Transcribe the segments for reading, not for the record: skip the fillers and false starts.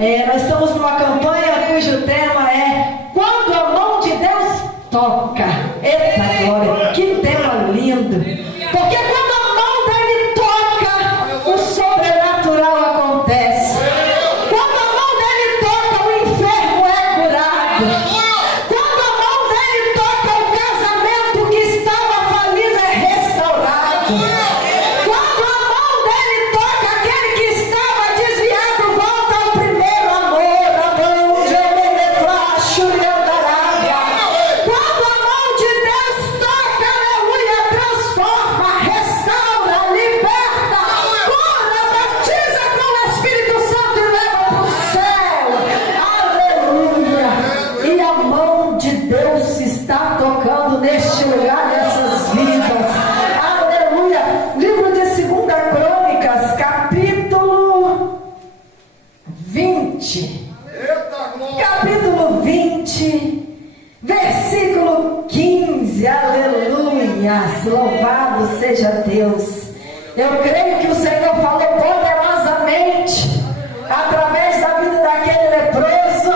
Nós estamos numa campanha cujo tema é Quando a Mão de Deus Toca. Eita glória, que tema lindo! Porque quando a mão dele toca, o sobrenatural acontece. Quando a mão dele toca, o enfermo é curado. Quando a mão dele toca, o casamento que estava falido é restaurado. Quando a mão dele toca, aquele que estava desviado volta ao primeiro amor. A mão de Emeneflacho e Andarábia. Quando a mão de Deus toca, aleluia, transforma, restaura, liberta, cura, batiza com o Espírito Santo e leva para o céu. Aleluia. E a mão de Deus está tocando neste lugar, nessas vidas. Aleluia. Livro de 2 Crônicas, capítulo 20. Capítulo 20, versículo 15. Aleluia. Louvado seja Deus. Eu creio que o Senhor falou poderosamente através da vida daquele leproso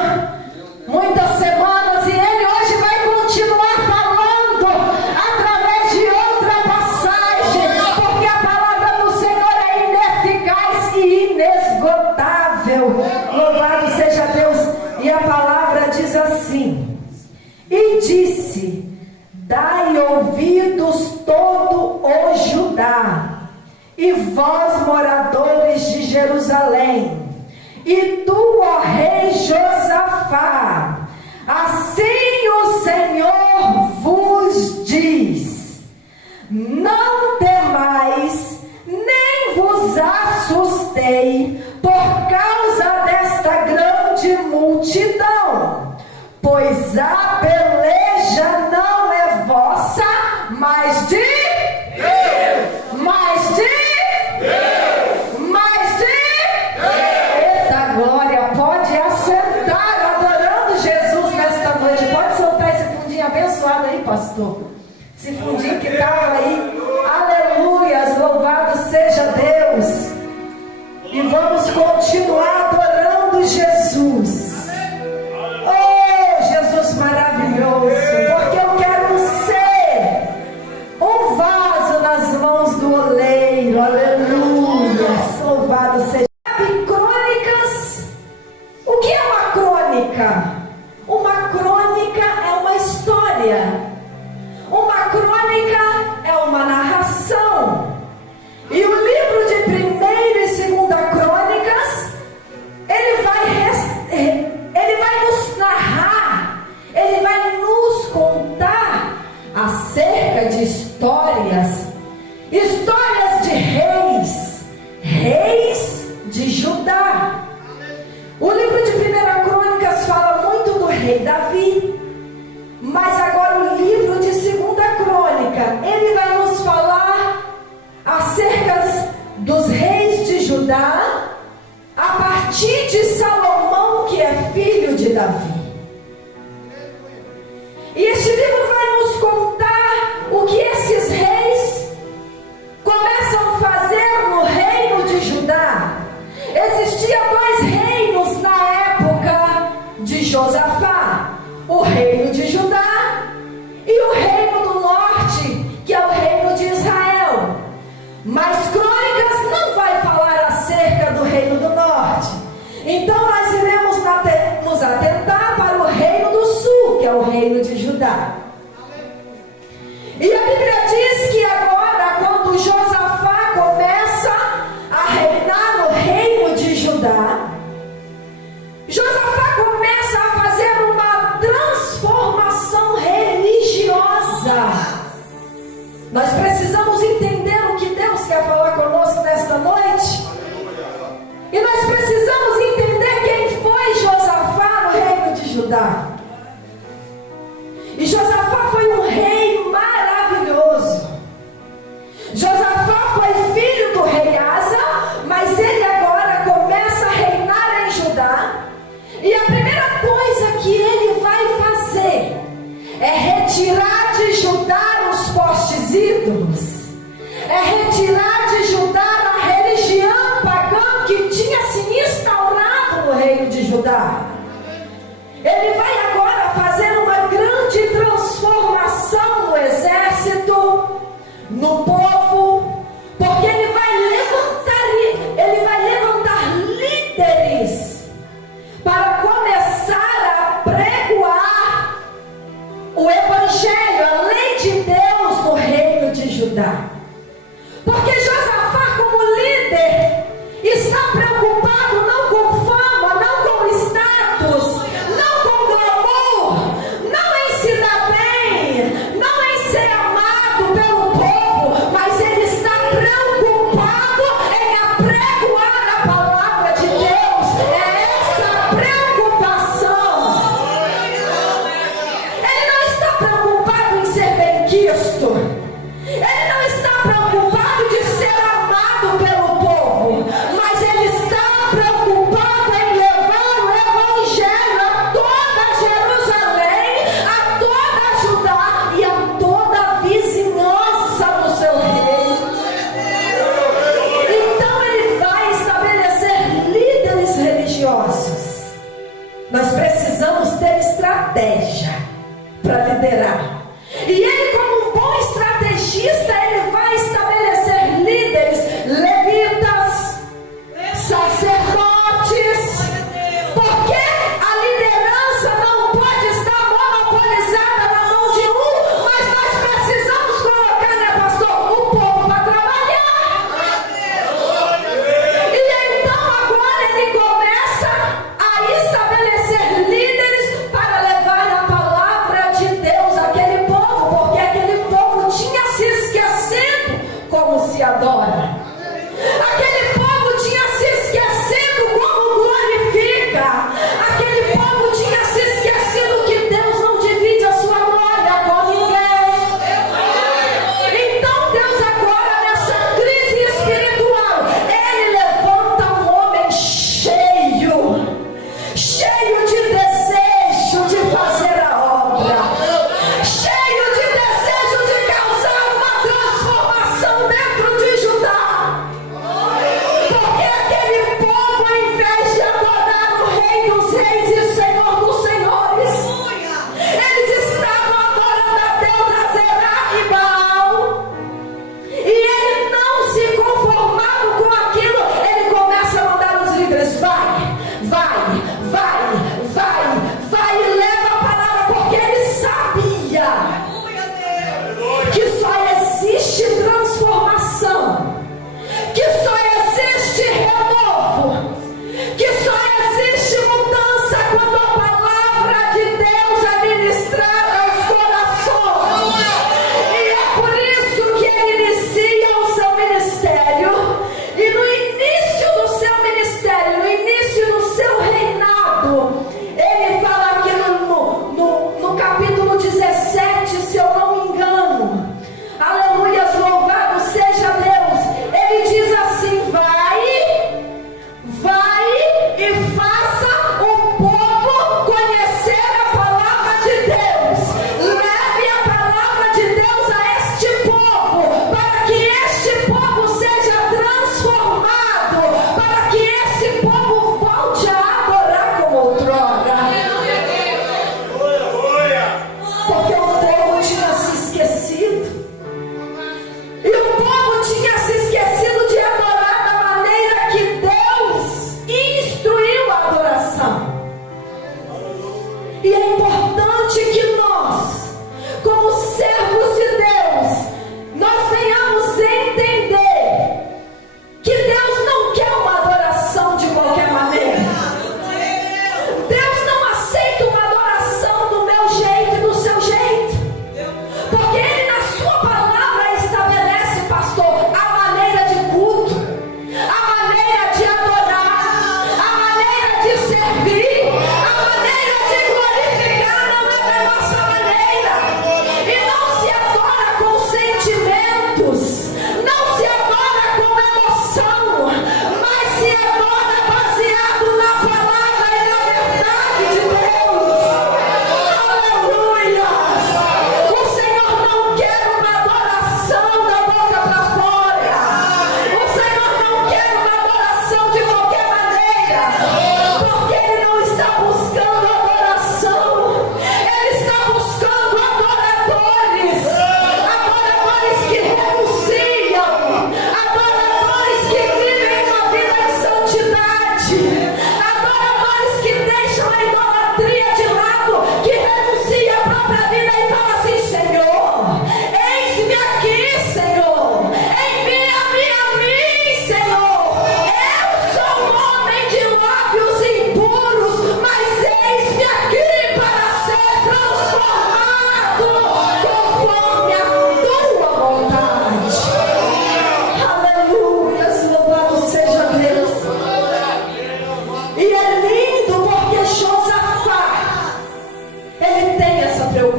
muitas semanas, e ele hoje vai continuar falando através de outra passagem, porque a palavra do Senhor é ineficaz e inesgotável. Louvado seja Deus. E a palavra diz assim: e disse: dai ouvidos todo o Judá, e vós moradores de Jerusalém, e tu, ó rei Josafá, assim o Senhor vos diz: não temais, nem vos assustei por causa desta grande multidão, pois a peleja não é vossa, mas de Deus. Mas de Deus. Mas de Deus. Eita glória, pode assentar adorando Jesus nesta noite. Pode soltar esse fundinho abençoado aí, pastor. Esse fundinho que estava aí. Aleluias, louvado seja Deus. E vamos continuar adorando Jesus. Oh, Jesus maravilhoso. Porque eu quero ser um vaso nas mãos do oleiro. Aleluia. Louvado seja. Crônicas. O que é uma crônica? Uma crônica é uma história. Uma crônica é uma narração. E o livro de 1ª e 2ª Crônicas, ele vai nos narrar, ele vai nos contar acerca de histórias de reis de Judá. O livro de 1ª Crônicas fala muito do rei Davi, mas agora o livro de 2ª Crônica, ele vai nos falar acerca dos reis de Judá, a partir de Salomão, que é filho de Davi. E este livro vai nos contar o que esses reis começam a fazer no reino de Judá. Existiam 2 reinos na época de Josafá: o reino de Judá e o reino do norte, que é o reino de Israel. Mas Crônicas não vai falar acerca do reino do norte. Então nós iremos nos atentar para o reino do sul, que é o reino de Judá. E a Bíblia diz que agora, quando Josafá começa a reinar no reino de Judá, Josafá começa a fazer uma transformação religiosa. Nós precisamos entender o que Deus quer falar conosco nesta noite. E nós precisamos entender quem foi Josafá no reino de Judá. E Josafá foi um rei maravilhoso. Josafá foi filho do rei Asa, mas ele agora começa a reinar em Judá. E a primeira coisa que ele vai fazer é retirar de Judá os postes ídolos, é retirar de Judá a religião pagã que tinha se instaurado Judá. Ele vai agora fazer uma grande transformação no exército, no povo, porque ele vai levantar líderes para começar a pregoar o evangelho, a lei de Deus no reino de Judá. Porque Josafá, como líder, está preocupado não com fama, não com status, não com glamour, não em se dar bem, não em ser amado pelo povo, mas ele está preocupado em apregoar a palavra de Deus. É essa preocupação. Ele não está preocupado em ser benquisto. Ele não está preocupado de ser amado pelo povo, mas ele está preocupado em levar o evangelho a toda Jerusalém, a toda Judá e a toda a vizinhança do seu reino. Então ele vai estabelecer líderes religiosos. Nós precisamos ter estratégia para liderar. E ele, como um bom estrategista, ele vai estabelecer líderes, levitas, sacerdotes, porque a liderança não pode estar monopolizada na mão de um, mas nós precisamos colocar, né, pastor, o povo para trabalhar. E então agora ele começa a estabelecer líderes para levar a palavra de Deus àquele povo, porque aquele povo tinha se esquecido como se adora. Aquele povo tinha se esquecido como glorifica. Aquele povo tinha se esquecido que Deus não divide a sua glória com ninguém. Então Deus agora, nessa crise espiritual, ele levanta um homem cheio de desejo de fazer a obra, cheio de desejo de causar uma transformação dentro de Judá. Porque aquele povo, ao invés de adorar o Rei dos Reis e Senhor dos Senhores, eles estavam adorando a Deus Azerá e Baal. E ele, não se conformado com aquilo, ele começa a mandar os líderes: vai, e leva a palavra, porque ele sabia que só existe transformação, que só existe renovo, que só existe mudança quando a palavra de Deus é ministrada aos corações. E é por isso que ele inicia o seu ministério, e no início do seu ministério, no início do seu reinado, ele fala aqui no capítulo 17, se eu não me engano, aleluia, louvado seja Deus. Ele diz assim: vai e faça o povo conhecer a palavra de Deus. Leve a palavra de Deus a este povo, para que este povo seja transformado, para que esse povo volte a adorar como outrora. Porque o povo tinha se esquecido. E o povo tinha se esquecido de adorar da maneira que Deus instruiu a adoração. E é importante que nós, como servos de Deus, nós venhamos entender que Deus não quer uma adoração de qualquer maneira. Deus não aceita uma adoração do meu jeito e do seu jeito. Porque Ele, na sua palavra, estabelece, pastor, a maneira de culto, a maneira de adorar, a maneira de servir, a maneira de glorificar. Não é da nossa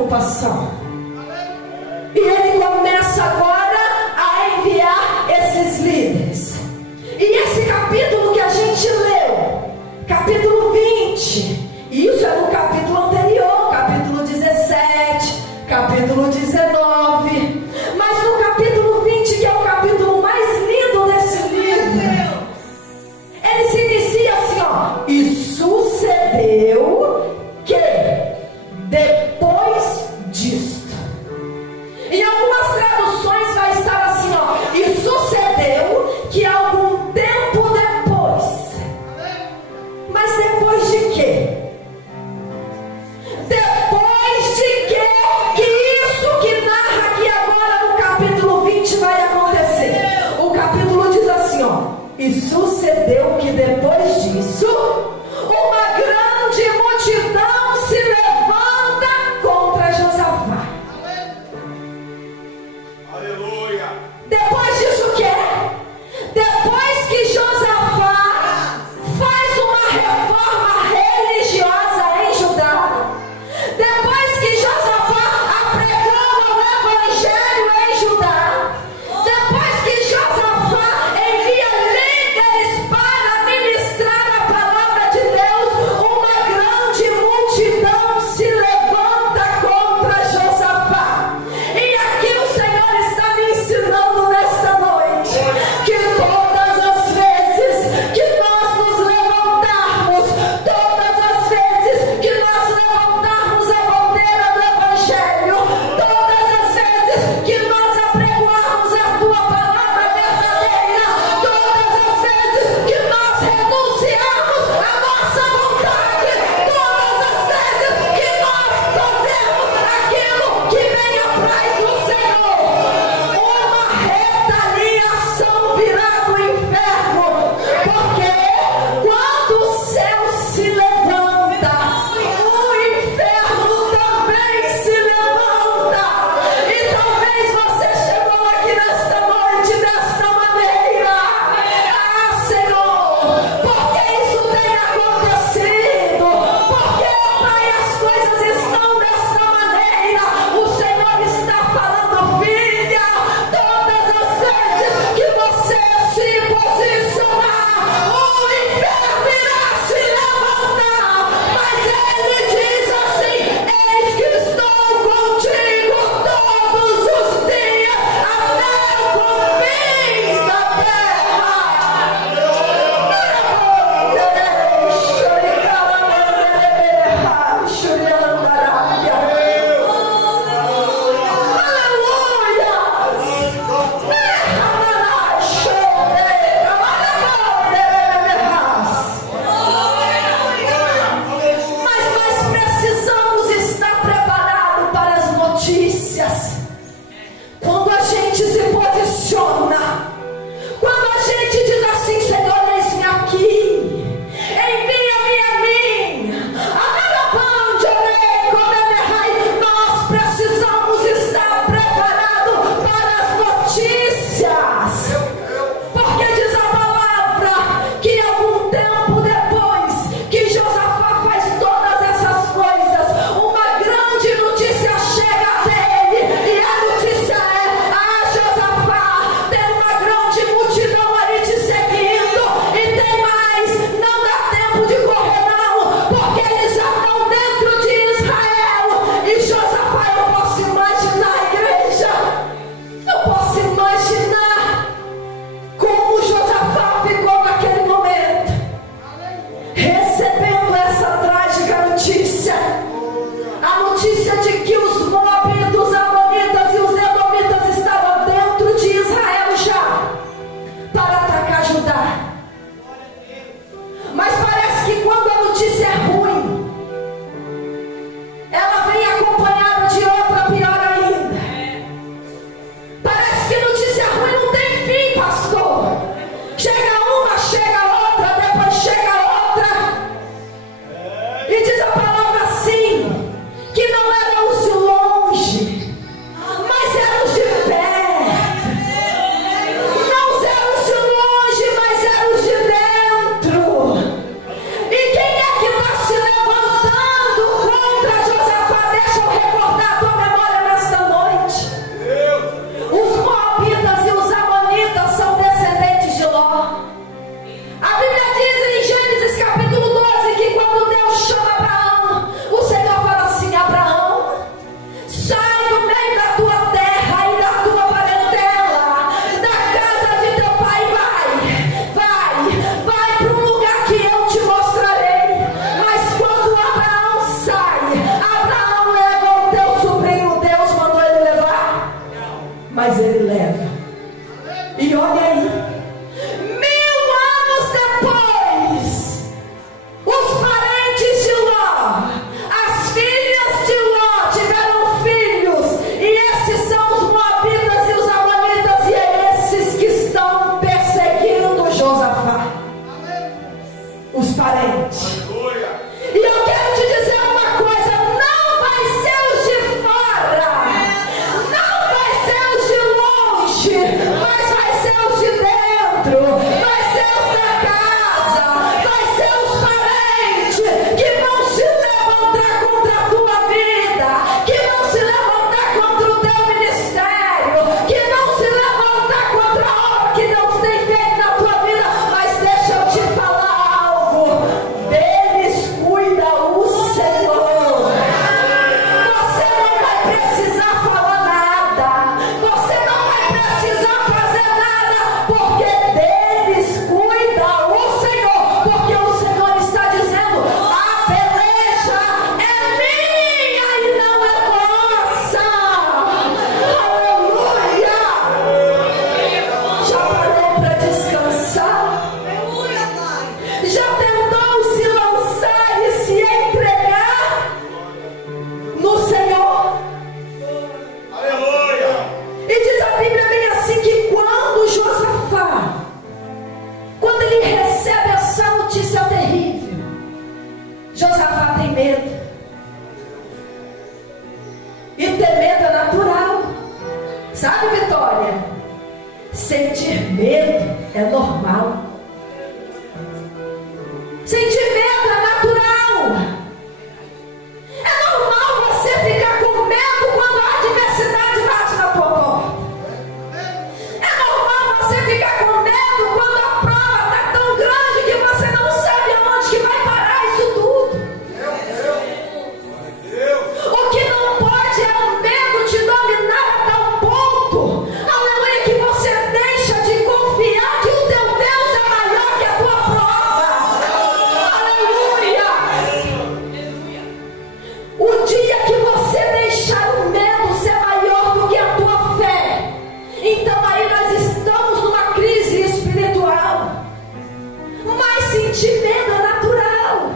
preocupação. E ele começa agora a enviar esses líderes. E esse capítulo que a gente leu, capítulo 20, isso é no capítulo anterior, capítulo 17, capítulo 19. Mas no capítulo 20, que é o capítulo mais lindo desse livro, ele se inicia assim, ó. E sucedeu que depois disto. Em algumas traduções vai estar assim, ó. E sucedeu que algum tempo depois. Mas depois de quê? Depois de quê? Que isso que narra aqui agora no capítulo 20 vai acontecer. O capítulo diz assim, ó. E sucedeu que depois disso, uma grande multidão se levanta contra Josafá. Aleluia. Depois disso o quê? Depois que Josafá faz uma reforma religiosa em Judá, depois que Josafá apregou o evangelho em Judá, depois que Josafá envia líderes para ministrar a palavra de Deus, uma grande multidão se levanta contra Josafá. E aqui o Senhor está me ensinando nesta noite que todas as vezes que nós nos levantarmos, todas as vezes que nós levantarmos a bandeira do evangelho, todas as vezes que nós apregoarmos a tua palavra verdadeira, todas as vezes que nós renunciarmos a nossa vontade, todas as vezes que nós fazemos aquilo que vem atrás do Senhor, uma retaliação virá do inferno, porque quando o céu se levanta, o inferno também se levanta. E talvez você chegou aqui nesta noite desta maneira. Ah, Senhor, porque isso tem acontecido? Porque, Pai, as coisas estão desta maneira. O Senhor está falando, filha, todas as vezes que você se posicionar, o inferno irá se levantar. Mas Ele diz assim: eis que estou contigo todos os dias, até os confins da terra. Mas nós precisamos estar preparados para as notícias. Quando a gente se posiciona, quando a gente diz assim: Senhor, eis-me aqui, envia-me a mim, nós precisamos estar preparados para as notícias. Porque diz a palavra que algum tempo depois que Josafá faz todas essas coisas, uma grande notícia chega até ele. E a notícia é: ah, Josafá, tem uma grande multidão ali te seguindo. E tem mais, não dá tempo de correr não, porque eles já estão dentro de Israel. E Josafá, eu posso imaginar, igreja, eu posso imaginar como Josafá ficou naquele momento, recebendo essa trágica notícia. A notícia de que os moabitas, os amonitas e os edomitas estavam dentro de Israel já, para atacar Judá. Mas parece que quando a notícia é ruim, ela vem acompanhada de outra pior ainda. Parece que notícia ruim não tem fim, pastor. Chega uma, chega outra, depois chega outra. E diz a palavra assim, que não eram os de longe, mas eram os de perto. Não eram os de longe, mas eram os de dentro. E quem é que está se levantando contra Josafá? Deixa eu recordar Josafá tem medo. E ter medo é natural. Sabe, Vitória? Sentir medo é normal. Sentir medo é natural. É normal você ficar com medo quando a adversidade bate na tua porta. É normal você ficar com medo quando a prova está tão grande que você não sabe aonde que vai parar isso tudo. O que não pode é o medo te dominar a tal ponto, aleluia, que você deixa de confiar que o teu Deus é maior que a tua prova. Aleluia. O dia que você deixar o medo ser maior do que a tua fé, então aí nós estamos numa crise espiritual. Mas sentir medo é natural.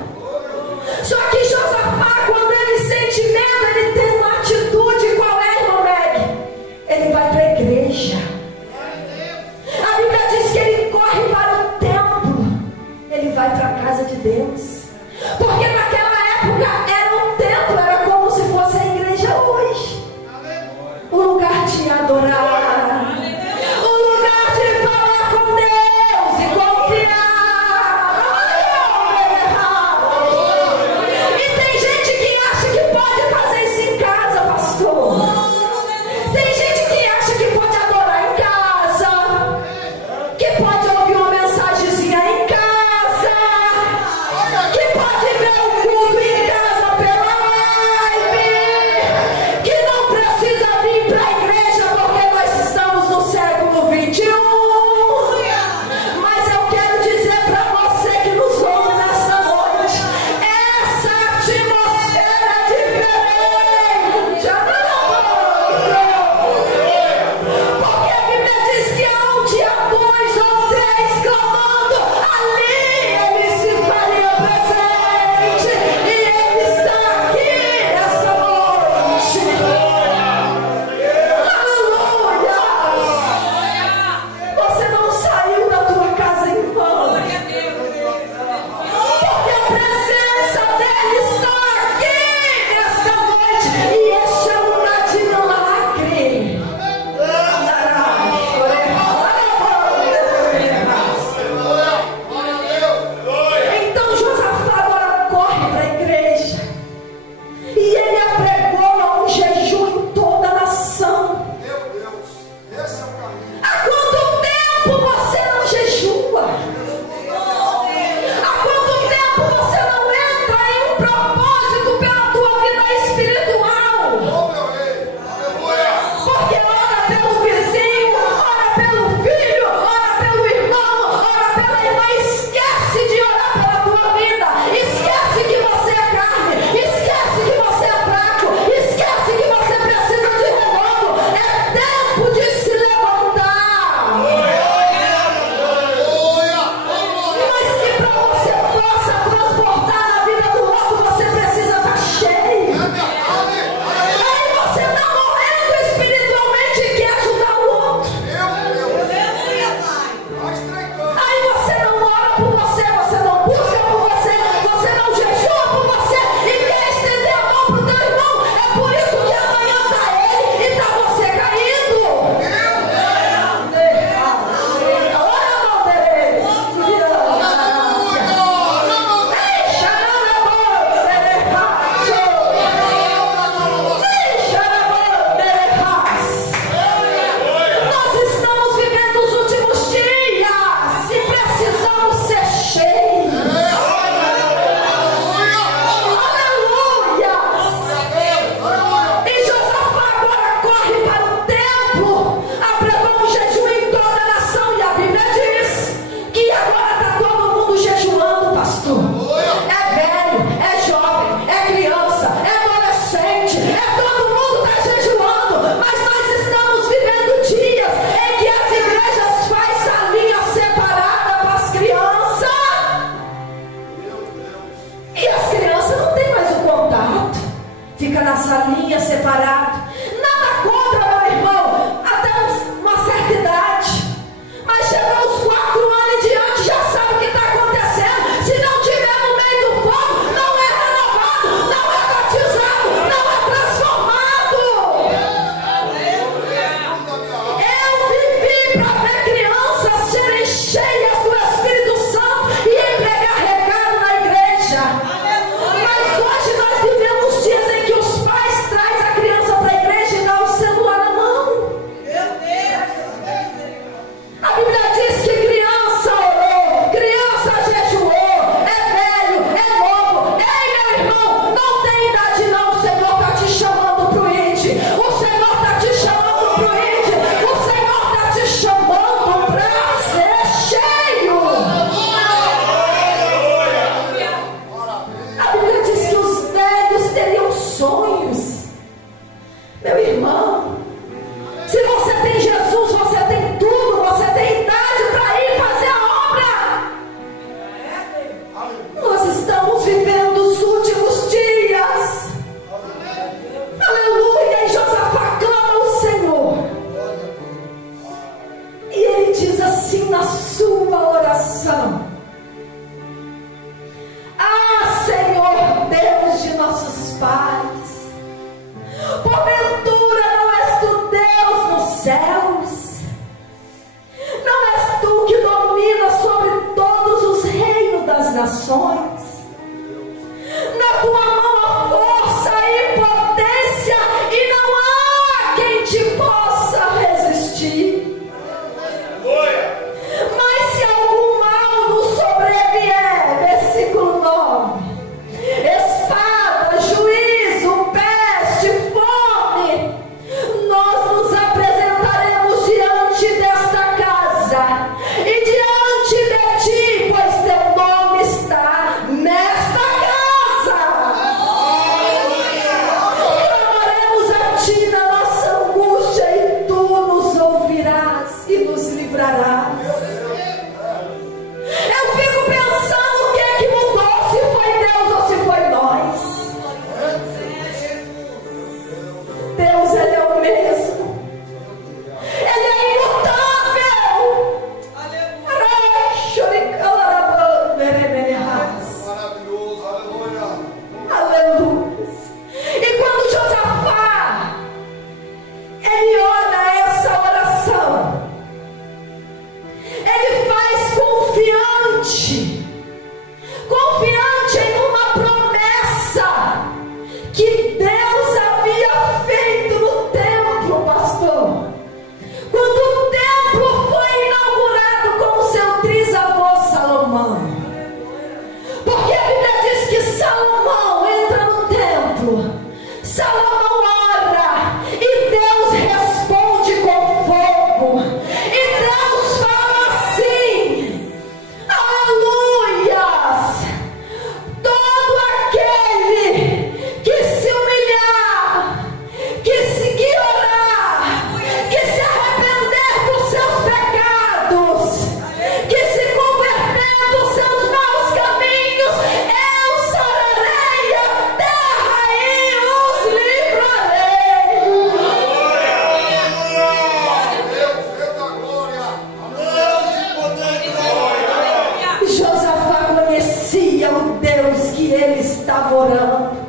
Só que Josafá, quando ele sente medo, ele tem uma atitude. Qual é, irmão Meg? Ele vai para a igreja. A Bíblia diz que ele corre para o templo. Ele vai para a casa de Deus. Porque naquela época era um templo, era como se fosse a igreja hoje. O lugar de adorar, o lugar de falar com Deus e confiar. E tem gente que acha que pode fazer isso em casa, pastor. Tem gente que acha que pode adorar em casa, que pode ouvir uma mensagenzinha em casa, que pode ver o culto em casa pela live, que não precisa vir para a igreja porque nós estamos no século 21. Mas eu quero dizer para você que nos ouve nesta noite, essa atmosfera é diferente. Porque a Bíblia diz que onde há 2 ou 3 clamando, ali ele se faria presente. E ele está aqui nesta noite. Aleluia! Você não saiu da tua casa em vão. Porque a presença dele está aqui nesta noite. E este é um lugar de milagre. Então Josafá agora corre para a igreja. E ele apregou um jejum em toda a nação. Há quanto tempo você não jejua? Há quanto tempo você não entra em um propósito pela tua vida espiritual? Porque ora pelo vizinho, ora pelo filho, ora pelo irmão, ora pela irmã. Esquece de orar pela tua vida. Esquece que você é carne. Esquece que você é fraco. Esquece que você precisa de renovo. É tempo de se levantar. Mas que para você possa transportar na vida do outro, você precisa estar cheio. Aí você está morrendo espiritualmente e quer ajudar o outro. Aí você não ora por você, você não busca por você, você não jejua por você e quer estender a mão para o teu irmão. É por isso que amanhã está ele e está você caído. Nós estamos vivendo os últimos dias e precisamos ser cheios. Aleluia! E Josafá agora corre para o templo, apregou um jejum em toda a nação. E a Bíblia diz que agora está todo mundo jejuando, pastor. É velho, é jovem, é criança, é adolescente, todo mundo está jejuando. Mas nós estamos vivendo dias em que as igrejas fazem salinha separada para as crianças. E as crianças não têm mais o contato. Fica na salinha separado. Nada contra, meu irmão, até uma certa idade. Mas chegou os 4 anos em diante, já sabe o que está acontecendo. Se não tiver no meio do fogo, não é sonhos. Meu irmão, se você tem Jesus, você tem tudo, você tem idade para ir fazer a obra. Nós estamos vivendo os últimos dias. Aleluia. E Josafá clama ao Senhor. E ele diz assim na sua oração: ah, Senhor Deus de nossos pais, porventura não és tu Deus nos céus? Não és tu que dominas sobre todos os reinos das nações? Na tua mão há força e potência, e não há quem te possa resistir. Mas se algum mal nos sobrevier, versículo 9, espada, juízo, peste, fome, nós nos apresentaremos diante desta casa e diante de ti, pois teu nome está nesta casa. Clamaremos a ti na nossa angústia, e tu nos ouvirás e nos livrarás. Eu fico pensando o que é que mudou, se foi Deus ou se foi nós. Deus, Ele é o mesmo. Ele é imutável. Aleluia. E quando Josafá, ele ora essa oração, ele faz confiante em uma promessa que Deus havia feito no templo, pastor. Quando o templo foi inaugurado com o seu trisavô Salomão. Porque a Bíblia diz que Salomão entra no templo, Salomão ora, e Deus responde com fogo. E Deus fala assim: aleluias, todo aquele que se humilhar, que orar, que se arrepender dos seus pecados, que se converter dos seus maus caminhos, eu sararei a terra e os livrarei. Josafá conhecia o Deus que ele estava orando.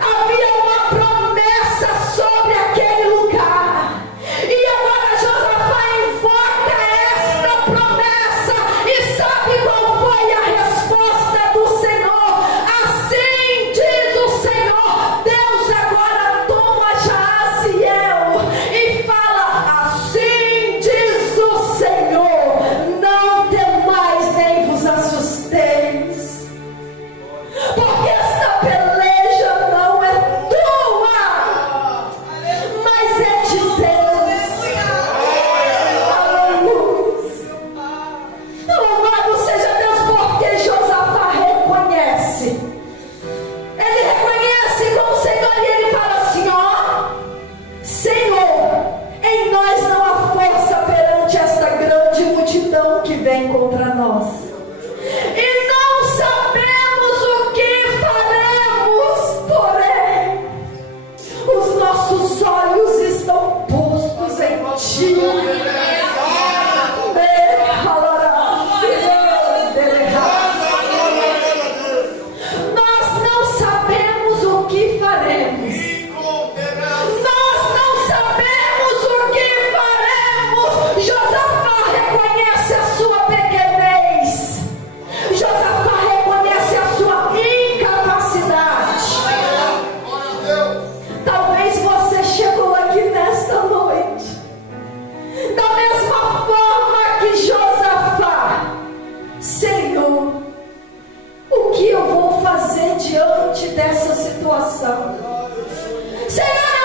Havia uma promessa sobre aquele lugar, e agora Josafá invoca esta promessa. E sabe qual foi a resposta do Senhor? Assim diz o Senhor. Deus agora toma Jaasiel e fala: assim diz o Senhor, não temais nem vos assusteis, porque esta peleja não é tua, mas é de Deus. Aleluia. Louvado seja Deus, porque Josafá reconhece. Ele reconhece como Senhor, e ele fala assim: ó, Senhor, em nós não há força perante esta grande multidão que vem contra nós. E não sabemos o que faremos, porém os nossos olhos estão postos em ti. Nós não sabemos o que faremos. Nós não sabemos o que faremos. Josafá reconhece a sua pequenez. Josafá reconhece a sua incapacidade. Talvez você chegou aqui nesta noite da mesma forma que Josafá. Senhor, o que eu vou fazer diante dessa situação? Senhor,